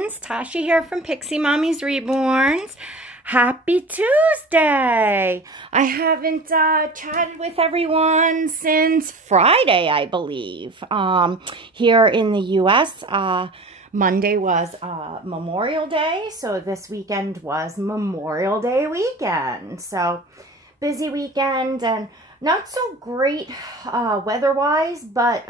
friends, Tasha here from Pixie Mommy's Reborns. Happy Tuesday! I haven't chatted with everyone since Friday, I believe. Here in the U.S., Monday was Memorial Day, so this weekend was Memorial Day weekend. So, busy weekend and not so great weather-wise, but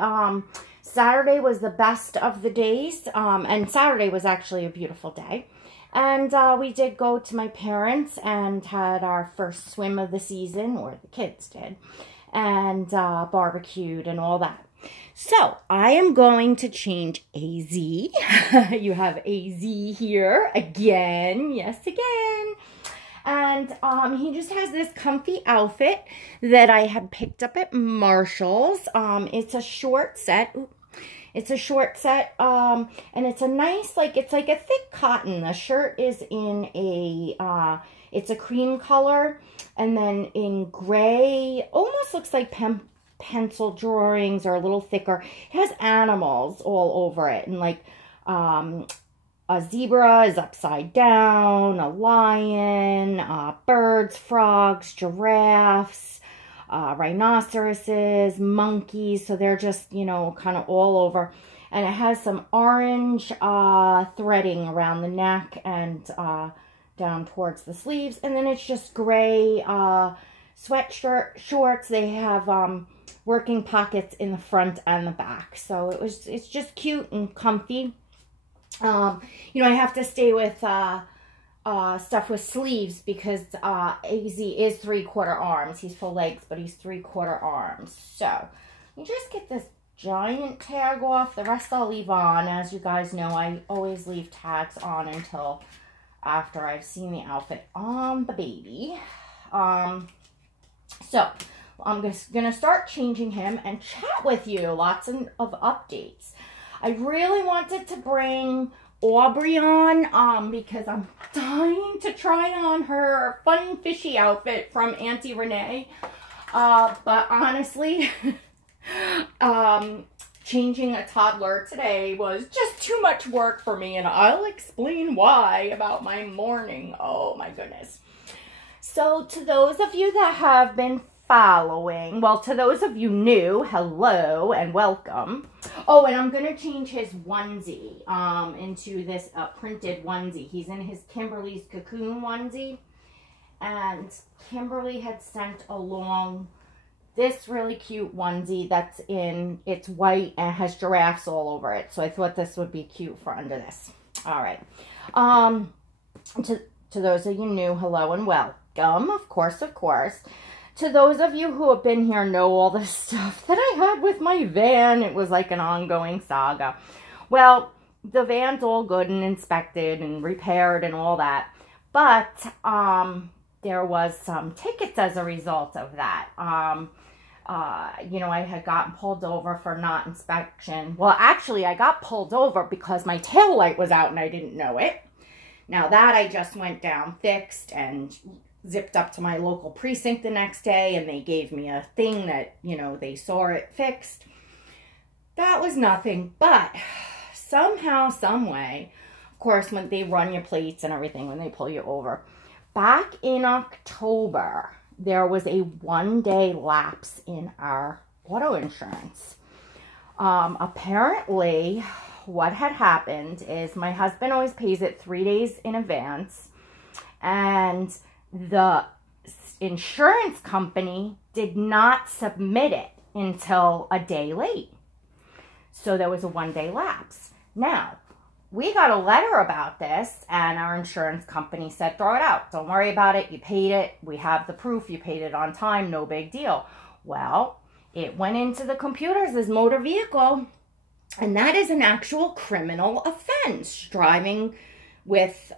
Saturday was the best of the days, and Saturday was actually a beautiful day. And we did go to my parents and had our first swim of the season, or the kids did, and barbecued and all that. So, I am going to change AZ. You have AZ here again, yes again. And he just has this comfy outfit that I had picked up at Marshall's. It's a short set. Ooh. It's a short set, and it's a nice, it's like a thick cotton. The shirt is in a, it's a cream color, and then in gray, almost looks like pencil drawings, or a little thicker. It has animals all over it, and a zebra is upside down, a lion, birds, frogs, giraffes, rhinoceroses, monkeys, so they're just, you know, kind of all over. And it has some orange threading around the neck and down towards the sleeves. And then it's just gray sweatshirt shorts. They have working pockets in the front and the back. So it's just cute and comfy. You know, I have to stay with stuff with sleeves because AZ is 3/4 arms. He's full legs, but he's 3/4 arms. So you just get this giant tag off. The rest I'll leave on. As you guys know, I always leave tags on until after I've seen the outfit on the baby. So I'm just gonna start changing him and chat with you. Lots of updates. I really wanted to bring Aubrey on because I'm dying to try on her fun fishy outfit from Auntie Renee. But honestly, changing a toddler today was just too much work for me, and I'll explain why about my morning. Oh my goodness. So to those of you that have been following, well, to those of you new, hello and welcome. Oh, and I'm going to change his onesie into this printed onesie. He's in his Kimberly's Cocoon onesie, and Kimberly had sent along this really cute onesie that's it's white and has giraffes all over it. So I thought this would be cute for under this. All right. To those of you new, hello and welcome. Of course, of course. To those of you who have been here know all the stuff that I had with my van. It was like an ongoing saga. Well, the van's all good and inspected and repaired and all that. But there was some tickets as a result of that. You know, I had gotten pulled over for not inspection. Well, actually, I got pulled over because my tail light was out and I didn't know it. Now that I just went down, fixed, and zipped up to my local precinct the next day, and they gave me a thing that, you know, they saw it fixed. That was nothing, but somehow, some way, of course, when they run your plates and everything, when they pull you over, back in October, there was a 1-day lapse in our auto insurance. Apparently, what had happened is my husband always pays it 3 days in advance, and the insurance company did not submit it until a day late. So there was a 1-day lapse. Now, we got a letter about this, and our insurance company said, throw it out. Don't worry about it. You paid it. We have the proof. You paid it on time. No big deal. Well, it went into the computers as motor vehicle, and that is an actual criminal offense. Driving with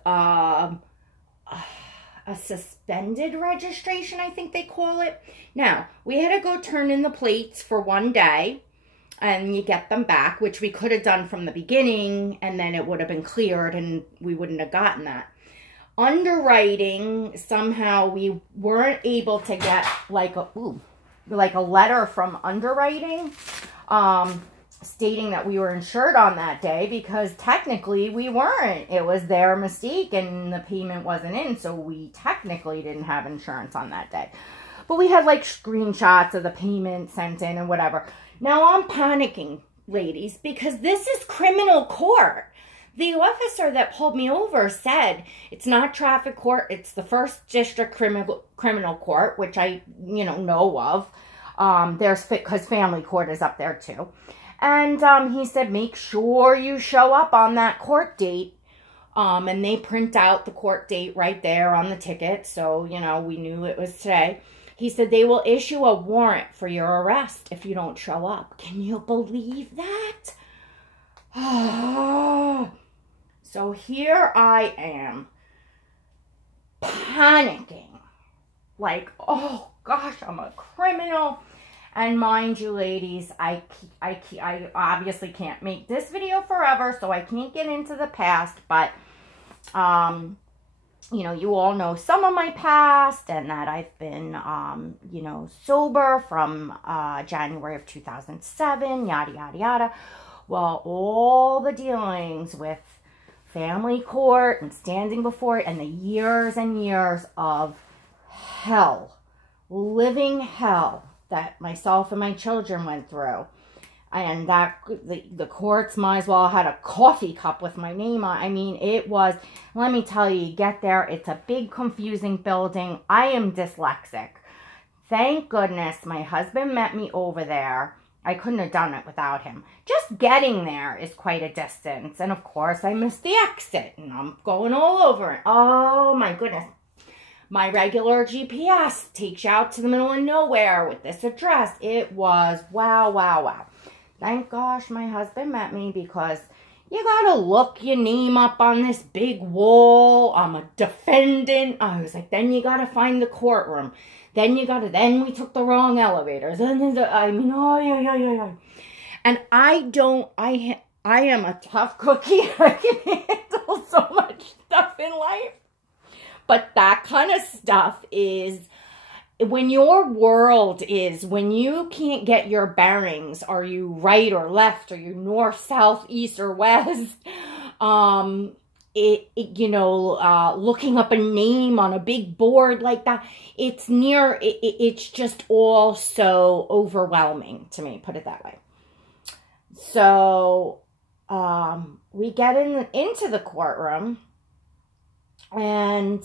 a suspended registration, I think they call it. Now, we had to go turn in the plates for 1 day, and you get them back, which we could have done from the beginning, and then it would have been cleared, and we wouldn't have gotten that. Underwriting, somehow we weren't able to get like a letter from underwriting stating that we were insured on that day because technically we weren't. It was their mistake and the payment wasn't in, so we technically didn't have insurance on that day. But we had like screenshots of the payment sent in and whatever. Now I'm panicking, ladies, because this is criminal court. The officer that pulled me over said it's not traffic court, it's the first district criminal court, which I, know of. There's, because family court is up there too. And he said, make sure you show up on that court date. And they print out the court date right there on the ticket. So, we knew it was today. He said they will issue a warrant for your arrest if you don't show up. Can you believe that? So here I am, panicking. Like, oh gosh, I'm a criminal. And mind you, ladies, I obviously can't make this video forever, so I can't get into the past, but, you all know some of my past, and that I've been, sober from January of 2007, yada, yada, yada. Well, all the dealings with family court and standing before it, and the years and years of hell, living hell, that myself and my children went through. And that the courts might as well had a coffee cup with my name on. I mean, it was, let me tell you, get there, it's a big confusing building. I am dyslexic. Thank goodness my husband met me over there. I couldn't have done it without him. Just getting there is quite a distance. And of course I missed the exit and I'm going all over it. Oh my goodness. My regular GPS takes you out to the middle of nowhere with this address. It was wow, wow, wow. Thank gosh my husband met me, because you gotta look your name up on this big wall. I'm a defendant. I was like, then you gotta find the courtroom. Then we took the wrong elevators. And oh, yeah. And I am a tough cookie. I can handle so much stuff in life. But that kind of stuff is, when your world is, when you can't get your bearings, are you right or left, are you north, south, east, or west, looking up a name on a big board like that, it's just all so overwhelming to me, put it that way. So, we get into the courtroom, and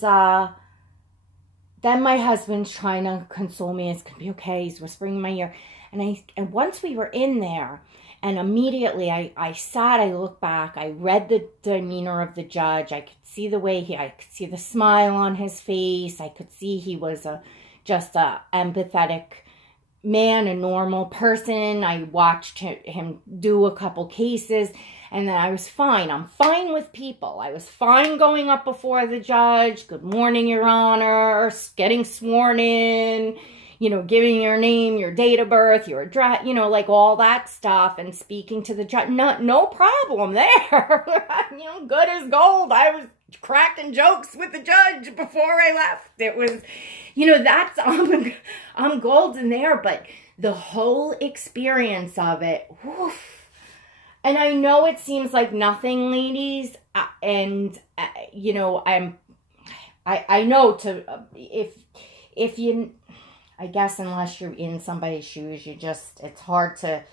then my husband's trying to console me. It's gonna be okay. He's whispering in my ear. And once we were in there, and immediately I sat, I looked back, I read the demeanor of the judge. I could see the way I could see the smile on his face. I could see he was just a empathetic man, a normal person. I watched him do a couple cases, and then I was fine. I'm fine with people. I was fine going up before the judge. Good morning, Your Honor. Getting sworn in, giving your name, your date of birth, your address, like all that stuff, and speaking to the judge. No problem there. Good as gold. I was cracking jokes with the judge before I left. It was, I'm golden there, but the whole experience of it, woof. And I know it seems like nothing, ladies, and I know if you, I guess unless you're in somebody's shoes, it's hard to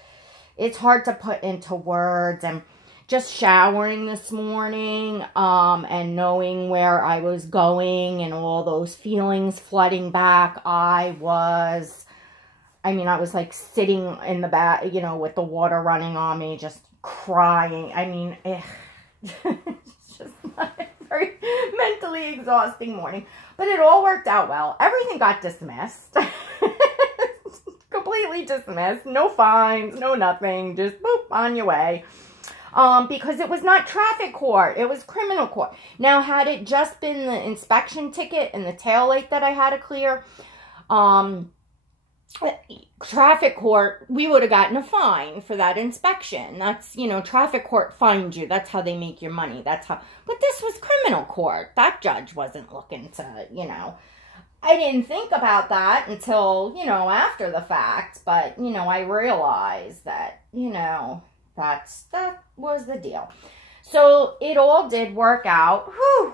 put into words. And just showering this morning, and knowing where I was going and all those feelings flooding back, I was like sitting in the bath, with the water running on me, just crying. It's just not a very mentally exhausting morning, but it all worked out well. Everything got dismissed. Completely dismissed. No fines, no nothing. Just boop, on your way. Because it was not traffic court. It was criminal court. Now, had it just been the inspection ticket and the tail light that I had to clear, traffic court, we would have gotten a fine for that inspection. That's, traffic court fined you. That's how they make your money. But this was criminal court. That judge wasn't looking to, I didn't think about that until, after the fact. But, I realized that, that was the deal. So it all did work out. Whew.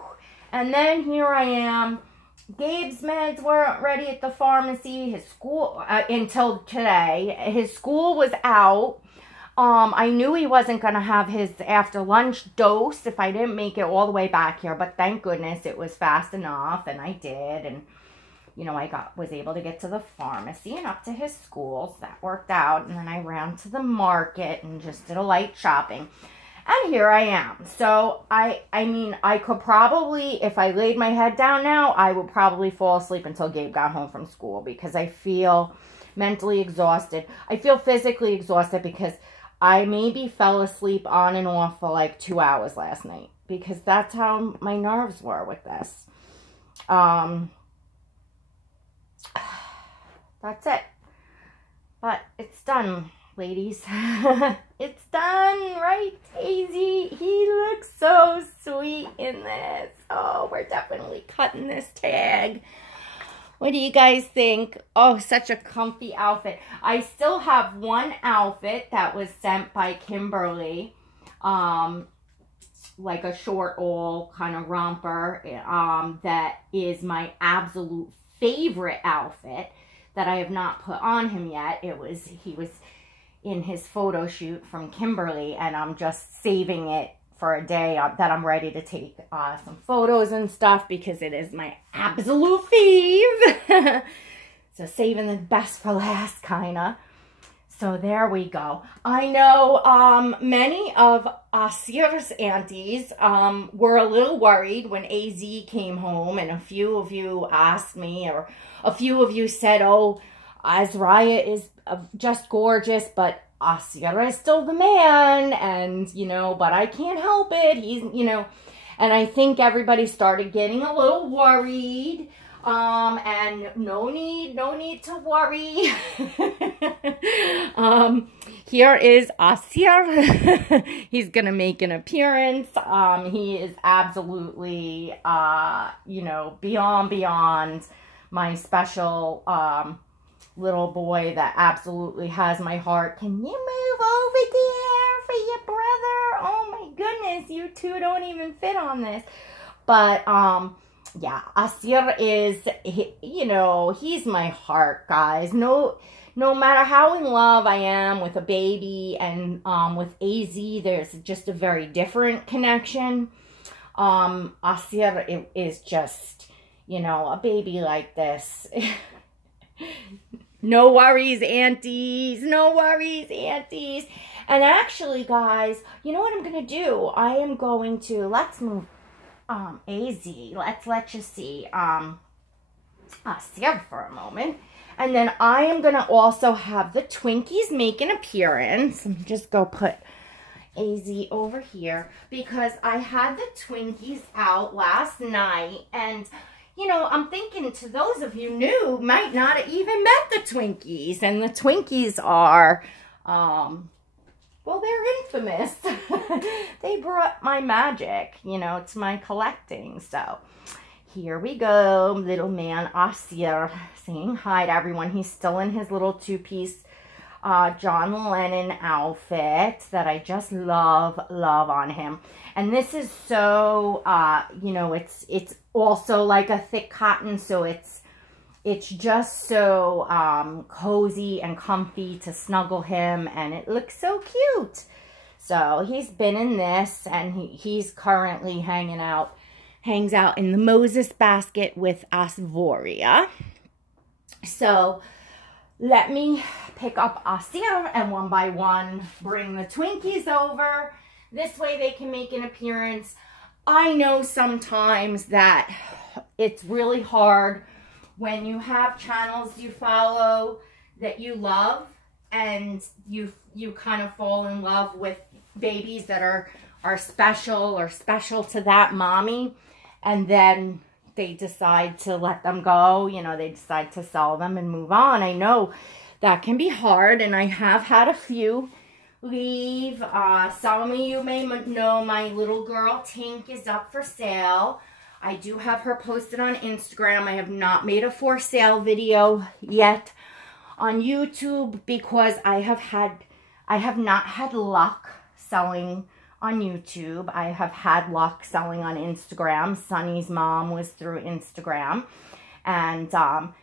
And then here I am. Gabe's meds weren't ready at the pharmacy. His school, until today, his school was out. I knew he wasn't going to have his after lunch dose if I didn't make it all the way back here. But thank goodness it was fast enough, and I did. And, you know, was able to get to the pharmacy and up to his school. So that worked out. And then I ran to the market and just did a light shopping. And here I am. So, I mean, I could probably, if I laid my head down now, I would probably fall asleep until Gabe got home from school because I feel mentally exhausted. I feel physically exhausted because I maybe fell asleep on and off for like 2 hours last night because that's how my nerves were with this. That's it. But it's done, ladies. It's done, right, Daisy? He looks so sweet in this. Oh, we're definitely cutting this tag. What do you guys think? Oh, such a comfy outfit. I still have one outfit that was sent by Kimberly, like a short all kind of romper, that is my absolute favorite outfit that I have not put on him yet. He was in his photo shoot from Kimberly, and I'm just saving it for a day that I'm ready to take some photos and stuff because it is my absolute fave. So saving the best for last, kind of. So there we go. I know many of Aasir's aunties were a little worried when AZ came home, and a few of you asked me, or a few of you said, oh, Azariah is just gorgeous, but Aasir is still the man, and, you know, but I can't help it. He's, you know, and I think everybody started getting a little worried, and no need to worry. Here is Aasir. He's gonna make an appearance. He is absolutely, you know, beyond my special, little boy that absolutely has my heart. Can you move over there for your brother? Oh my goodness, you two don't even fit on this. But yeah, Aasir is, you know, he's my heart, guys. No matter how in love I am with a baby and with AZ, there's just a very different connection. Aasir is just, you know, a baby like this. No worries, aunties. No worries, aunties. And actually, guys, you know what I'm going to do? I am going to, let's move AZ. Let's let you see Aasir for a moment. And then I am going to also have the Twinkies make an appearance. Let me just go put AZ over here because I had the Twinkies out last night, and you know, I'm thinking to those of you new might not have even met the Twinkies. And the Twinkies are, well, they're infamous. They brought my magic, you know, to my collecting. So here we go. Little man Aasir saying hi to everyone. He's still in his little two-piece John Lennon outfit that I just love on him. And this is so, you know, it's also like a thick cotton, so it's just so cozy and comfy to snuggle him, and it looks so cute. So he's been in this, and he's currently hangs out in the Moses basket with Asvoria. So let me pick up Aasir and one by one bring the Twinkies over. This way they can make an appearance. I know sometimes that it's really hard when you have channels you follow that you love, and you kind of fall in love with babies that are special or special to that mommy, and then they decide to let them go. You know, they decide to sell them and move on. I know that can be hard, and I have had a few leave. Some of you may know my little girl Tink is up for sale. I do have her posted on Instagram. I have not made a for sale video yet on YouTube because I I have not had luck selling on YouTube. I have had luck selling on Instagram. Sunny's mom was through Instagram. And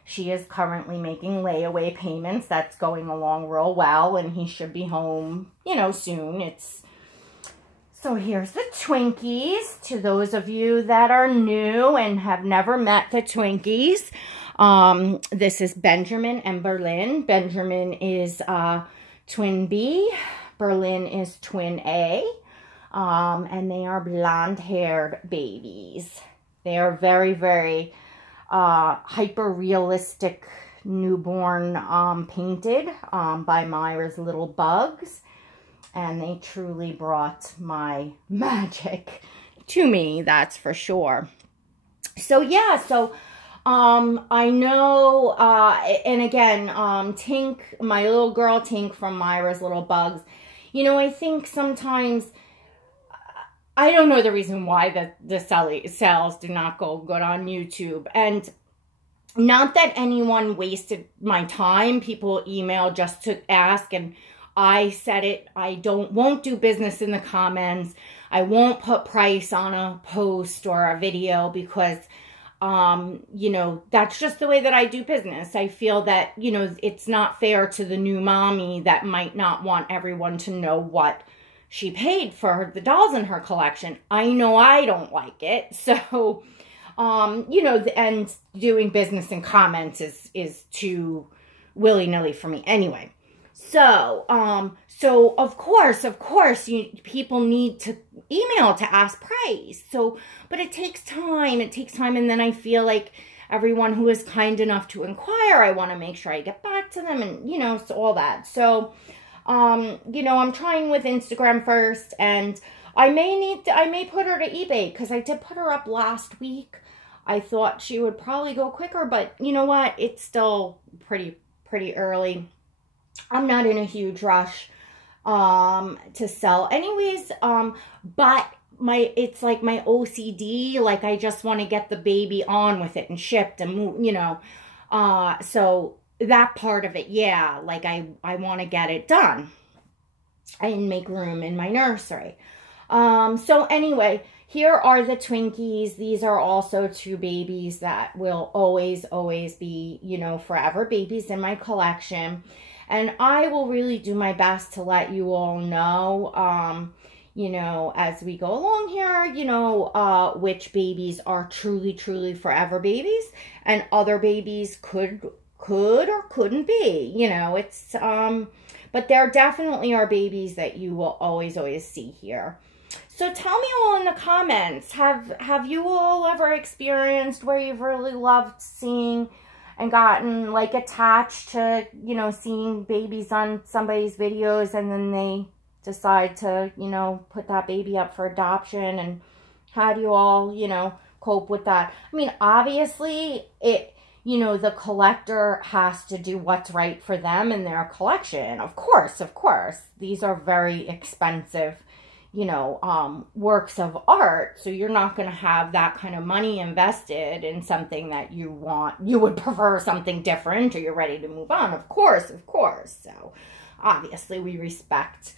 she is currently making layaway payments. That's going along real well. And he should be home, you know, soon. So here's the Twinkies. To those of you that are new and have never met the Twinkies, this is Benjamin and Berlin. Benjamin is twin B. Berlin is twin A. And they are blonde-haired babies. They are very, very hyper-realistic newborn painted by Myra's Little Bugs. And they truly brought my magic to me, that's for sure. So, yeah, so I know, and again, Tink, my little girl Tink from Myra's Little Bugs, you know, I think sometimes, I don't know the reason why the sales do not go good on YouTube. And not that anyone wasted my time. People email just to ask, and I said it. I won't do business in the comments. I won't put price on a post or a video because, you know, that's just the way that I do business. I feel that, you know, it's not fair to the new mommy that might not want everyone to know what she paid for the dolls in her collection. I know I don't like it. So, you know, and doing business in comments is too willy-nilly for me anyway. So, so of course, people need to email to ask price. So, but it takes time. And then I feel like everyone who is kind enough to inquire, I want to make sure I get back to them and, you know, so all that. So, you know, I'm trying with Instagram first, and I may put her to eBay because I did put her up last week. I thought she would probably go quicker, but you know what? It's still pretty early. I'm not in a huge rush, to sell anyways. But it's like my OCD, like I just want to get the baby on with it and shipped and move, you know, so that part of it, yeah, like I want to get it done and make room in my nursery. So anyway, here are the Twinkies. These are also two babies that will always be, you know, forever babies in my collection. And I will really do my best to let you all know, you know, as we go along here, you know, which babies are truly forever babies and other babies could or couldn't be, you know, it's, but there definitely are babies that you will always see here. So tell me all in the comments, have you all ever experienced where you've really loved seeing and gotten like attached to, you know, seeing babies on somebody's videos and then they decide to, you know, put that baby up for adoption, and how do you all, you know, cope with that? I mean, obviously you know, the collector has to do what's right for them and their collection. Of course. These are very expensive, you know, works of art. So you're not going to have that kind of money invested in something that you want. You would prefer something different, or you're ready to move on. Of course. So obviously we respect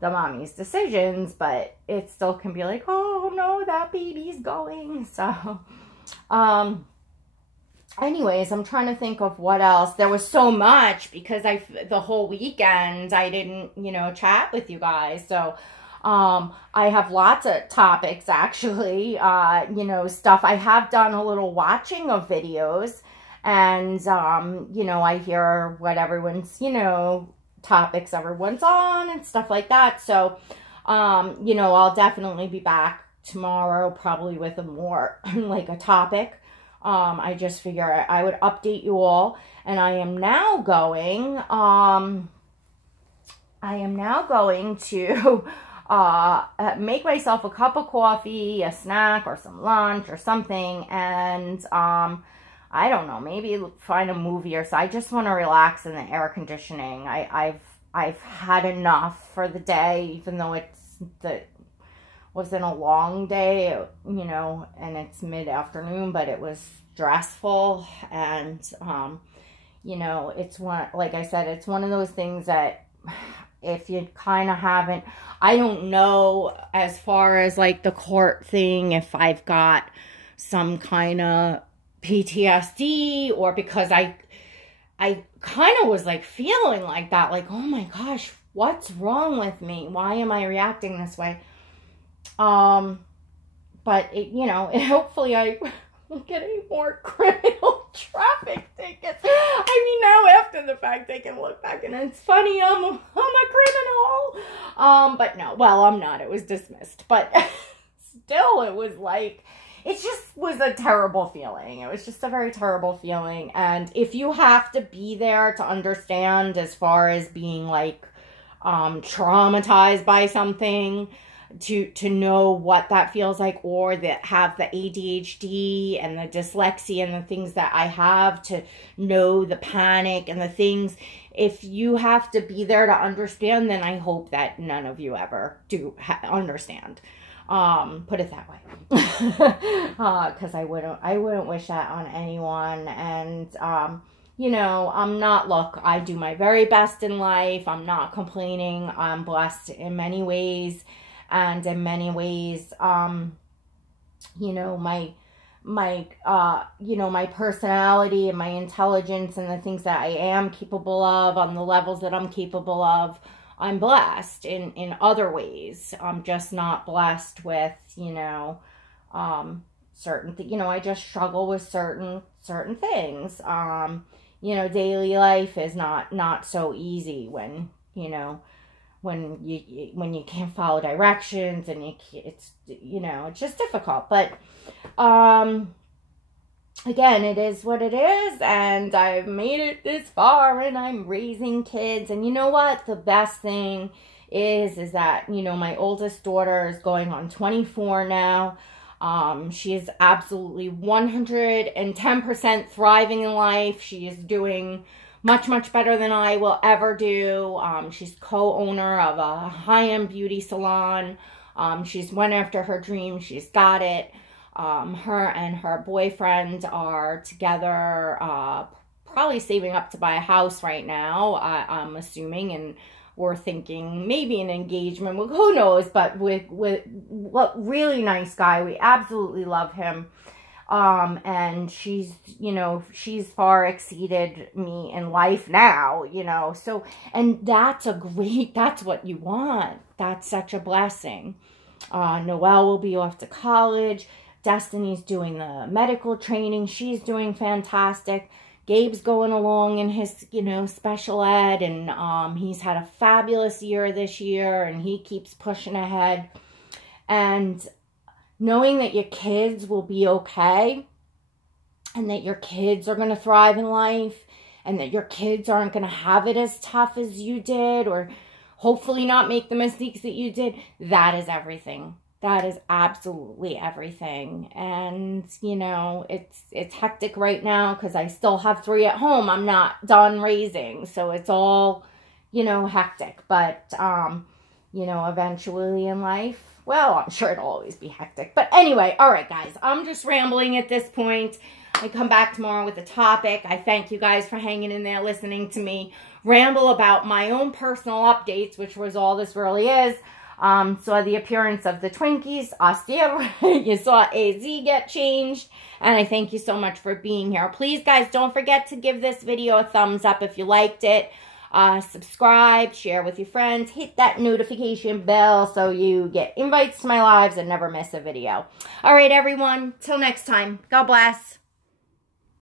the mommy's decisions, but it still can be like, oh no, that baby's going. So, anyways, I'm trying to think of what else. There was so much because the whole weekend I didn't, you know, chat with you guys. So, I have lots of topics actually, you know, stuff. I have done a little watching of videos, and, you know, I hear what everyone's, you know, topics everyone's on and stuff like that. So, you know, I'll definitely be back tomorrow, probably with a more, like a topic. I just figure I would update you all, and I am now going to, make myself a cup of coffee, a snack, or some lunch or something, and, I don't know, maybe find a movie or so. I just want to relax in the air conditioning. I've had enough for the day, even though wasn't a long day, you know, and it's mid-afternoon, but it was stressful. And, you know, like I said, it's one of those things that if you kind of haven't, I don't know as far as like the court thing, if I've got some kind of PTSD, or because I kind of was like feeling like that, like, oh my gosh, what's wrong with me? Why am I reacting this way? But it, you know, hopefully I won't get any more criminal traffic tickets. I mean, now after the fact, they can look back and it's funny, I'm a criminal. But no, well, I'm not. It was dismissed. But still, it was like, it just was a terrible feeling. It was just a very terrible feeling. And if you have to be there to understand as far as being like traumatized by something, to know what that feels like, or that have the ADHD and the dyslexia and the things that I have, to know the panic and the things, if you have to be there to understand, then I hope that none of you ever do understand. Put it that way. Because I wouldn't wish that on anyone. And you know, look, I do my very best in life. I'm not complaining. I'm blessed in many ways. And in many ways, you know, my personality and my intelligence and the things that I am capable of on the levels that I'm capable of, I'm blessed in other ways. I'm just not blessed with, you know, certain things. You know, I just struggle with certain things. You know, daily life is not so easy when, you know, when you can't follow directions, and it's just difficult. But again, it is what it is, and I've made it this far, and I'm raising kids. And you know what? The best thing is that, you know, my oldest daughter is going on 24 now. She is absolutely 110% thriving in life. She is doing much, much better than I will ever do. She's co-owner of a high-end beauty salon. She's went after her dream. She's got it. Her and her boyfriend are together, probably saving up to buy a house right now, I'm assuming, and we're thinking maybe an engagement. Well, who knows? But with what really nice guy. We absolutely love him. And she's, you know, she's far exceeded me in life now, you know, so, and that's what you want. That's such a blessing. Noelle will be off to college. Destiny's doing the medical training. She's doing fantastic. Gabe's going along in his, you know, special ed, and, he's had a fabulous year this year, and he keeps pushing ahead. And knowing that your kids will be okay, and that your kids are going to thrive in life, and that your kids aren't going to have it as tough as you did, or hopefully not make the mistakes that you did, that is everything. That is absolutely everything. And, you know, it's hectic right now because I still have 3 at home. I'm not done raising, so it's all, you know, hectic. But, you know, eventually in life, well, I'm sure it'll always be hectic. But anyway, all right, guys, I'm just rambling at this point. I come back tomorrow with a topic. I thank you guys for hanging in there, listening to me ramble about my own personal updates, which was all this really is. Saw the appearance of the Twinkies Aasir. You saw AZ get changed. And I thank you so much for being here. Please, guys, don't forget to give this video a thumbs up if you liked it. Subscribe, share with your friends, hit that notification bell so you get invites to my lives and never miss a video. All right, everyone, till next time, God bless.